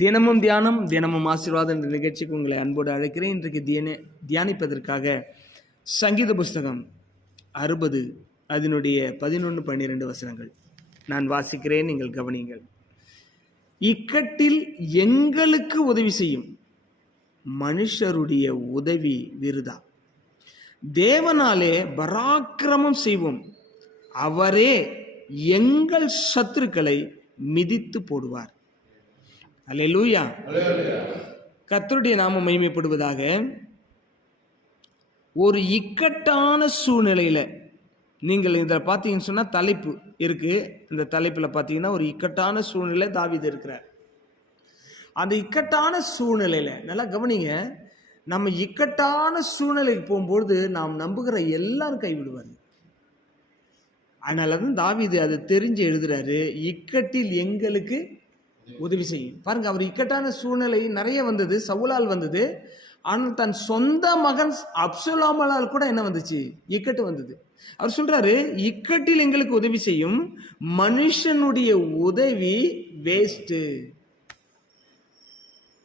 தினமும் தியானம், தினமும் ஆசீர்வாதம் என்ற நிகழ்ச்சிக்கு உங்களை அன்போடு அழைக்கிறேன். இன்றைக்கு தியானிப்பதற்காக சங்கீத புஸ்தகம் 60 அதனுடைய 11, 12 வசனங்கள் நான் வாசிக்கிறேன், நீங்கள் கவனியுங்கள். இக்கட்டில் எங்களுக்கு உதவி செய்யும் மனுஷருடைய உதவி விருதா. தேவனாலே பராக்கிரமம் செய்வோம், அவரே எங்கள் சத்துருக்களை மிதித்து போடுவார். அல்லேலூயா. கர்த்தருடைய நாமம் மகிமைப்படுவதாக. ஒரு இக்கட்டான சூழ்நிலையில் நீங்கள் இதில் பார்த்தீங்கன்னு சொன்னால் தலைப்பு இருக்கு. இந்த தலைப்பில் பார்த்தீங்கன்னா ஒரு இக்கட்டான சூழ்நிலை தாவீது இருக்கிறார். அந்த இக்கட்டான சூழ்நிலையில் நல்லா கவனிங்க, நம்ம இக்கட்டான சூழ்நிலைக்கு போகும்பொழுது நாம் நம்புகிற எல்லாரும் கைவிடுவார். அதனால தான் தாவீது அதை தெரிஞ்சு எழுதுறாரு, இக்கட்டில் எங்களுக்கு உதவி செய்யும். பாருங்க, அவர் இக்கட்டான சூழ்நிலை நிறைய வந்தது, சவுலால் வந்தது. ஆனால் தன் சொந்த மகன் அப்சலோமால் கூட என்ன வந்துச்சு? இக்கட்டு வந்தது. அவர் சொல்றாரு, இக்கட்டில் எங்களுக்கு உதவி செய்யும் மனுஷனுடைய உதவி வேஸ்ட்டு.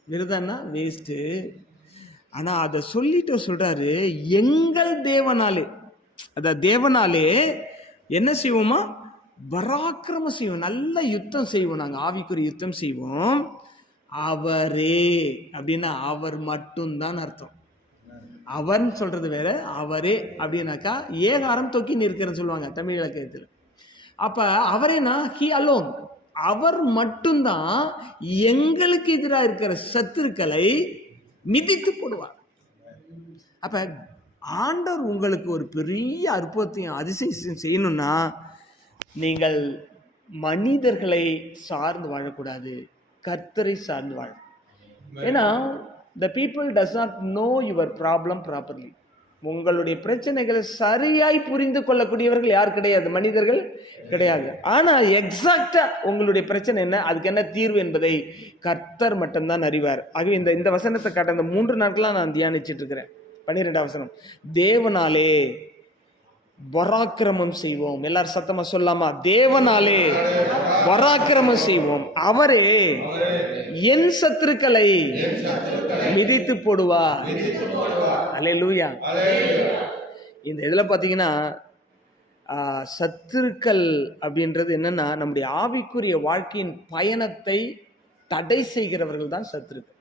விருதான்னா வேஸ்ட்டு. ஆனா அதை சொல்லிட்டு சொல்றாரு, எங்கள் தேவனாலே, அத தேவனாலே என்ன செய்வோமா? பராக்கிரமம் செய்வோம், நல்ல யுத்தம் செய்வோம், நாங்கள் ஆவிக்குரிய யுத்தம் செய்வோம். அவரே அப்படின்னா அவர் மட்டும்தான் அர்த்தம். அவன் சொல்றது வேற, அவரே அப்படின்னாக்கா ஏகாரம் தொக்கி நிற்கிறன்னு சொல்லுவாங்க தமிழ் இலக்கியத்தில். அப்ப அவரேனா ஹி அலோன், அவர் மட்டும்தான் எங்களுக்கு எதிராக இருக்கிற சத்துருக்களை மிதித்து போடுவார். அப்ப ஆண்டவர் உங்களுக்கு ஒரு பெரிய அற்புதத்தையும் அதிசயம் செய்யணும்னா நீங்கள் மனிதர்களை சார்ந்து வாழக்கூடாது, கர்த்தரை சார்ந்து வாழ. ஏன்னா the people does not know your problem properly. உங்களுடைய பிரச்சனைகளை சரியாய் புரிந்து கொள்ளக்கூடியவர்கள் யார் கிடையாது, மனிதர்கள் கிடையாது. ஆனா எக்ஸாக்டா உங்களுடைய பிரச்சனை என்ன, அதுக்கு என்ன தீர்வு என்பதை கர்த்தர் மட்டும்தான் அறிவார். ஆகவே இந்த வசனத்தை கடந்த 3 நாட்களா நான் தியானிச்சுட்டு இருக்கிறேன். 12ஆம் வசனம், தேவனாலே பராக்கிரமம் செய்வோம். எல்லாரும் சத்தமா சொல்லாமா? தேவனாலே பராக்கிரமம் செய்வோம், அவரே என் சத்துருக்களை மிதித்து போடுவார். அல்லேலூயா. இந்த இதில் பார்த்தீங்கன்னா சத்துருக்கள் அப்படின்றது என்னன்னா, நம்முடைய ஆவிக்குரிய வாழ்க்கையின் பயணத்தை தடை செய்கிறவர்கள் தான் சத்துருக்கள்.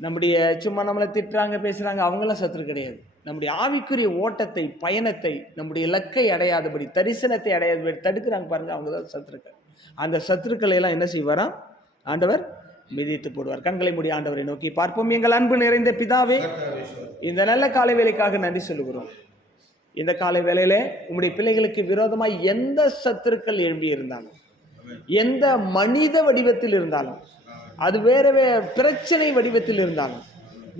நம்முடைய சும்மா நம்மளை திட்டுறாங்க, பேசுறாங்க, அவங்களாம் சத்துரு கிடையாது. நம்முடைய ஆவிக்குரிய ஓட்டத்தை, பயணத்தை, நம்முடைய இலக்கை அடையாதபடி, தரிசனத்தை அடையாதபடி தடுக்கிறாங்க பாருங்க, அவங்க தான் சத்துருக்கள். அந்த சத்துருக்களை எல்லாம் என்ன செய்வாராம்? ஆண்டவர் மிதித்து போடுவார். கண்களை மூடி ஆண்டவரை நோக்கி பார்ப்போம். எங்கள் அன்பு நிறைந்த பிதாவே, இந்த நல்ல காலை வேலைக்காக நன்றி சொல்லுகிறோம். இந்த காலை வேளையில உம்முடைய பிள்ளைகளுக்கு விரோதமாய் எந்த சத்துருக்கள் எழும்பி இருந்தாலும், எந்த மனித வடிவத்தில் இருந்தாலும், அது வேற பிரச்சனை வடிவத்தில் இருந்தாலும்,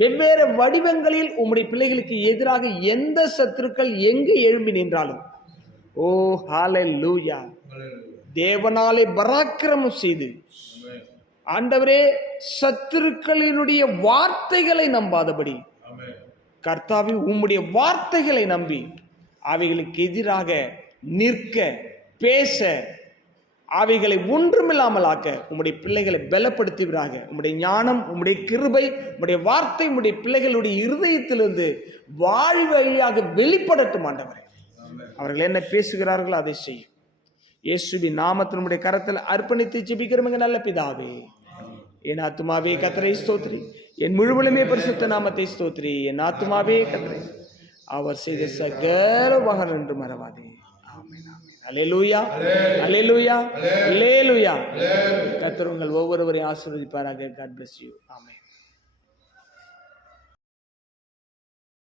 வெவ்வேறு வடிவங்களில் உம்முடைய பிள்ளைகளுக்கு எதிராக எந்த சத்துருக்கள் எங்கு எழும்பி நின்றாலும், ஓ ஹல்லேலூயா, தேவனாலே பராக்கிரமம் செய்து ஆண்டவரே சத்துருக்களினுடைய வார்த்தைகளை நம்பாதபடி, கர்த்தாவே உம்முடைய வார்த்தைகளை நம்பி அவைகளுக்கு எதிராக நிற்க, பேச, அவைகளை ஒன்றுமில்லாமல் ஆக்க உம்முடைய பிள்ளைகளை பலப்படுத்துவீராக. உம்முடைய ஞானம், உம்முடைய கிருபை, உம்முடைய வார்த்தை உம்முடைய பிள்ளைகளுடைய இருதயத்திலிருந்து வாழி வழியாக வெளிப்படட்டும் ஆண்டவரே. அவர்கள் என்ன பேசுகிறார்களோ அதை செய்யும். இயேசுவின் நாமத்தில் உம்முடைய கரத்தில் அர்ப்பணித்து ஜெபிக்கிறோம் எங்கள் நல்ல பிதாவே. என் ஆத்துமாவே கர்த்தரை ஸ்தோத்திரி, என் முழுவலுமே பரிசுத்த நாமத்தை ஸ்தோத்திரி. என் ஆத்துமாவே கர்த்தரை, அவர் செய்த சகல உபகாரம் என்று மறவாதே. ஆமென், ஆமென். அல்லேலூயா, அல்லேலூயா, அல்லேலூயா. கர்த்தர் உங்கள் ஒவ்வொருவரையும் ஆசீர்வதிப்பாராக. God bless you. ஆமென்.